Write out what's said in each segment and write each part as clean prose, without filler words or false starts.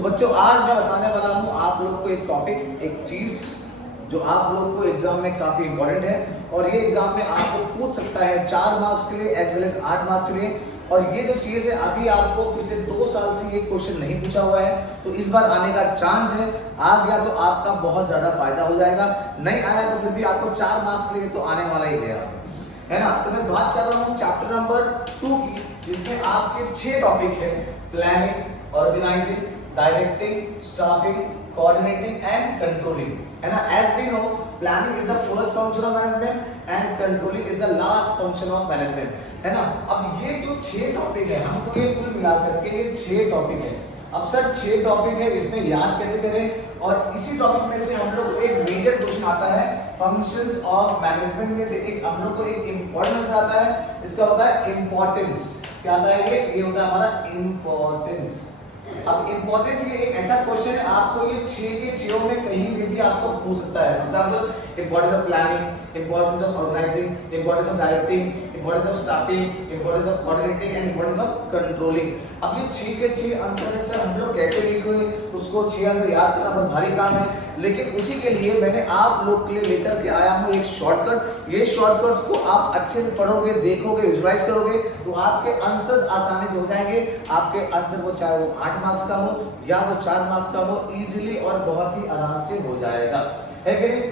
तो बच्चों आज मैं बताने वाला हूँ आप लोग को एक टॉपिक, एक चीज जो आप लोग को एग्जाम में काफी इंपॉर्टेंट है और ये एग्जाम में आपको पूछ सकता है 4 मार्क्स के लिए एज वेल एज 8 मार्क्स के लिए। और ये जो चीज है अभी आपको पिछले 2 साल से ये क्वेश्चन नहीं पूछा हुआ है, तो इस बार आने का चांस है। आ गया तो आपका बहुत ज्यादा फायदा हो जाएगा, नहीं आया तो फिर भी आपको 4 मार्क्स के लिए तो आने वाला ही है ना। तो मैं बात कर रहा हूँ चैप्टर नंबर 2 की, जिसमें आपके 6 टॉपिक है: planning, organizing, directing, staffing, coordinating and controlling, है ना। As we know, planning is the first function of management and controlling is the last function of management, है ना। अब ये जो 6 टॉपिक है, हमको ये कुल मिलाकर के ये 6 टॉपिक है। अब सर 6 टॉपिक है, इसमें याद कैसे करें? और इसी टॉपिक में से हम लोग को एक मेजर क्वेश्चन आता है फंक्शंस ऑफ मैनेजमेंट में से एक हम लोग को एक इंपॉर्टेंस आता है, इसका होता है इंपॉर्टेंस। क्या आता है ये होता है हमारा इंपॉर्टेंस। अब इंपॉर्टेंस ये एक ऐसा क्वेश्चन है, आपको ये 6 के 6 में कहीं भी आपको पूछ सकता है। For example importance of planning, importance of organizing, importance of directing, importance of staffing, importance of coordinating and importance of controlling. अब ये 6 के 6 आंसर है सर, हम लोग कैसे लिखे उसको 6 आंसर याद करना बहुत भारी काम है, लेकिन उसी के लिए मैंने आप लोग के लिए लेकर के आया हूँ एक शॉर्टकट। ये शॉर्टकट्स को आप अच्छे से पढ़ोगे, देखोगे, विजुलाइज करोगे तो आपके आंसर्स आसानी से हो जाएंगे। आपके आंसर वो चाहे वो 8 मार्क्स का हो या वो 4 मार्क्स का हो, इजीली और बहुत ही आराम से हो जाएगा, है कि नहीं।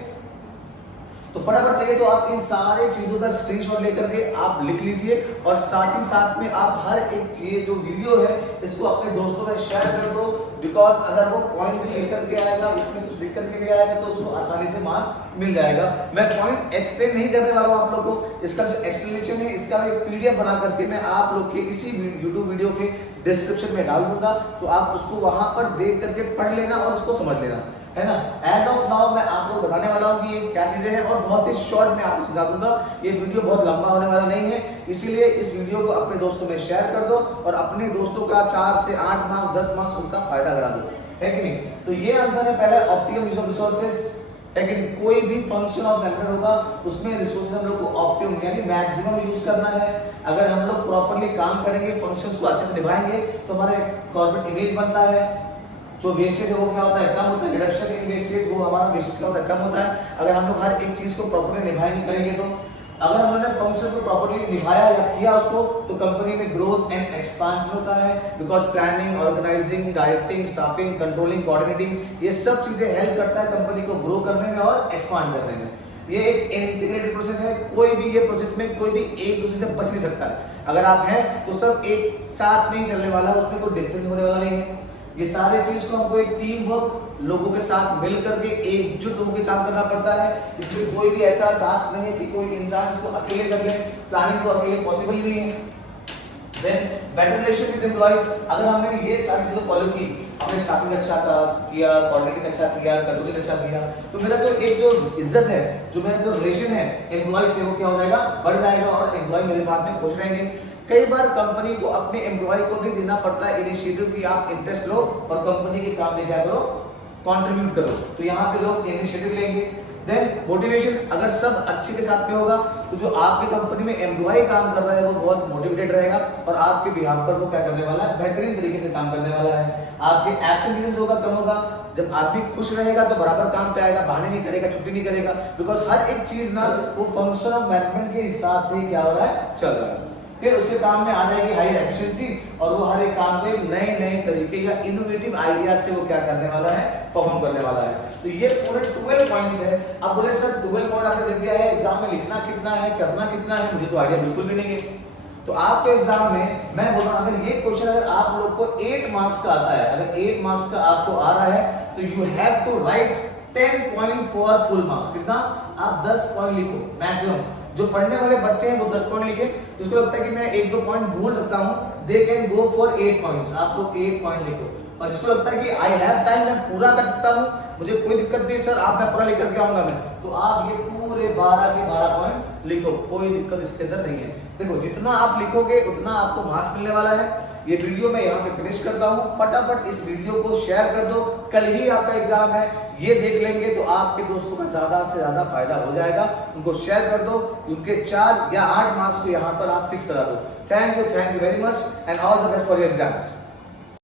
तो फटाफट चाहिए तो आप इन सारे चीजों का स्क्रीनशॉट लेकर के आप लिख लीजिए और साथ ही साथ में आप हर एक चीज जो वीडियो है इसको अपने दोस्तों में शेयर कर दो। बिकॉज अगर वो पॉइंट भी लेकर के आएगा, उसमें कुछ लिख करके भी आएगा तो उसको आसानी से मार्क्स मिल जाएगा। मैं पॉइंट एक्सप्लेन नहीं करने वाला हूँ आप लोग को, इसका जो एक्सप्लेनेशन है इसका मैं एक पीडीएफ बना करके मैं आप लोग के इसी यूट्यूब वीडियो के डिस्क्रिप्शन में डाल दूंगा, तो आप उसको वहां पर देख करके पढ़ लेना और उसको समझ लेना, है ना। एज ऑफ नाउ मैं आप लोग बताने वाला हूँ कि ये क्या चीजें हैं और बहुत ही शॉर्ट में आपको सिखा दूंगा। ये वीडियो बहुत लंबा होने वाला नहीं है, इसीलिए इस वीडियो को अपने दोस्तों में शेयर कर दो और अपने दोस्तों का 4 से 8 मार्क्स 10 मार्क्स उनका फायदा करा दो, है कि नहीं। तो ये आंसर है पहला, ऑप्टिमम यूज ऑफ रिसोर्सेज, है कि नहीं। कोई भी फंक्शन ऑफ मैनेजमेंट होगा उसमें रिसोर्सेज हम लोग को ऑप्टिमम यानी मैक्सिमम यूज करना है। अगर हम लोग प्रॉपर्ली काम करेंगे, फंक्शंस को अच्छे से निभाएंगे तो हमारे कॉर्पोरेट इमेज बनता है। जो वेस्टेज है वो क्या होता है, कम होता है। रिडक्शन इन वेस्टेज, वो हमारा वेस्टेज क्या होता है, कम होता है। अगर हम लोग हर एक चीज को प्रॉपर्ली निभाएंगे करेंगे तो अगर हमने फंक्शन को प्रॉपर्ली निभाया या किया उसको, तो कंपनी में ग्रोथ एंड एक्सपांशन होता है। Because planning, organizing, directing, staffing, controlling, coordinating, ये सब चीजें हेल्प करता है कंपनी को ग्रो करने में और एक्सपांड करने में। ये एक इंटीग्रेटेड प्रोसेस है, कोई भी ये प्रोसेस में कोई भी एक दूसरे से बच नहीं सकता है। अगर आप हैं तो सब एक साथ नहीं चलने वाला, उसमें कोई डिफरेंस होने वाला नहीं है। ये सारे चीज को हमको एक टीम वर्क, लोगों के साथ मिल करके एकजुट होकर काम करना पड़ता है। इसमें कोई भी ऐसा टास्क नहीं है कि कोई इंसान इसको अकेले कर ले, प्लानिंग तो अकेले पॉसिबल ही नहीं है। Then better relation with employees, अगर हमने ये सारी चीजें फॉलो की, हमने स्टाफिंग अच्छा किया, कोऑर्डिनेटिंग अच्छा किया, कंट्रोलिंग अच्छा किया, तो मेरा जो एक जो इज्जत है, जो मेरा जो रिलेशन है एम्प्लॉय से, वो क्या हो जाएगा, बढ़ जाएगा और एम्प्लॉय मेरे पास में खुश रहेंगे। कई बार कंपनी को अपने एम्प्लॉय को भी देना पड़ता है इनिशिएटिव कि आप इंटरेस्ट लो और कंपनी के काम में क्या करो, कंट्रीब्यूट करो। तो यहाँ पे लोग इनिशिएटिव लेंगे। देन मोटिवेशन, अगर सब अच्छे के साथ में होगा तो जो आपकी कंपनी में एम्प्लॉय काम कर रहा है वो बहुत मोटिवेटेड रहेगा और आपके बिहाफ पर वो क्या करने वाला है, बेहतरीन तरीके से काम करने वाला है। आपके एब्सेंटीज्म होगा, कम होगा। जब आदमी खुश रहेगा तो बराबर काम पे आएगा, बहाने नहीं करेगा, छुट्टी नहीं करेगा। बिकॉज हर एक चीज ना वो फंक्शन ऑफ मैनेजमेंट के हिसाब से ही क्या हो रहा है, चल रहा है। फिर उसके काम में आ जाएगी हाई एफिशिएंसी और वो हर एक काम पे नए नए तरीके या इनोवेटिव आइडियाज से वो क्या करने वाला है, परफॉर्म करने वाला है। तो ये पूरे 12 पॉइंट्स है। अब बोले सर 12 पॉइंट आपने दे दिया है, एग्जाम में लिखना कितना है, करना कितना है, मुझे तो आइडिया बिल्कुल भी नहीं है। तो आपके एग्जाम में मैं बोल रहा हूं, अगर ये क्वेश्चन अगर आप लोग को 8 मार्क्स का आता है, अगर 8 मार्क्स का आपको आ रहा है तो you have to write 10 point for full marks. कितना? आप 10 पॉइंट लिखो मैक्सिमम। जो पढ़ने वाले बच्चे हैं वो 10 पॉइंट लिखे, जिसको लगता है कि मैं 1-2 पॉइंट भूल सकता हूं, they can go for 8 points. आप लोग 8 पॉइंट लिखो। और जिसको लगता है कि आई हैव टाइम, मैं पूरा कर सकता हूं, मुझे कोई दिक्कत नहीं सर, आप मैं पूरा लेकर के आऊंगा मैं, तो आप ये पूरे 12 के 12 पॉइंट लिखो, कोई दिक्कत इसके अंदर नहीं है। देखो जितना आप लिखोगे उतना आपको मार्क्स मिलने वाला है। ये वीडियो मैं यहाँ पे फिनिश करता हूँ, फटाफट इस वीडियो को शेयर कर दो। कल ही आपका एग्जाम है, ये देख लेंगे तो आपके दोस्तों का ज्यादा से ज्यादा फायदा हो जाएगा। उनको शेयर कर दो, उनके 4 या 8 मार्क्स को यहाँ पर आप फिक्स करा दो। Thank you very much and all the best for your exams.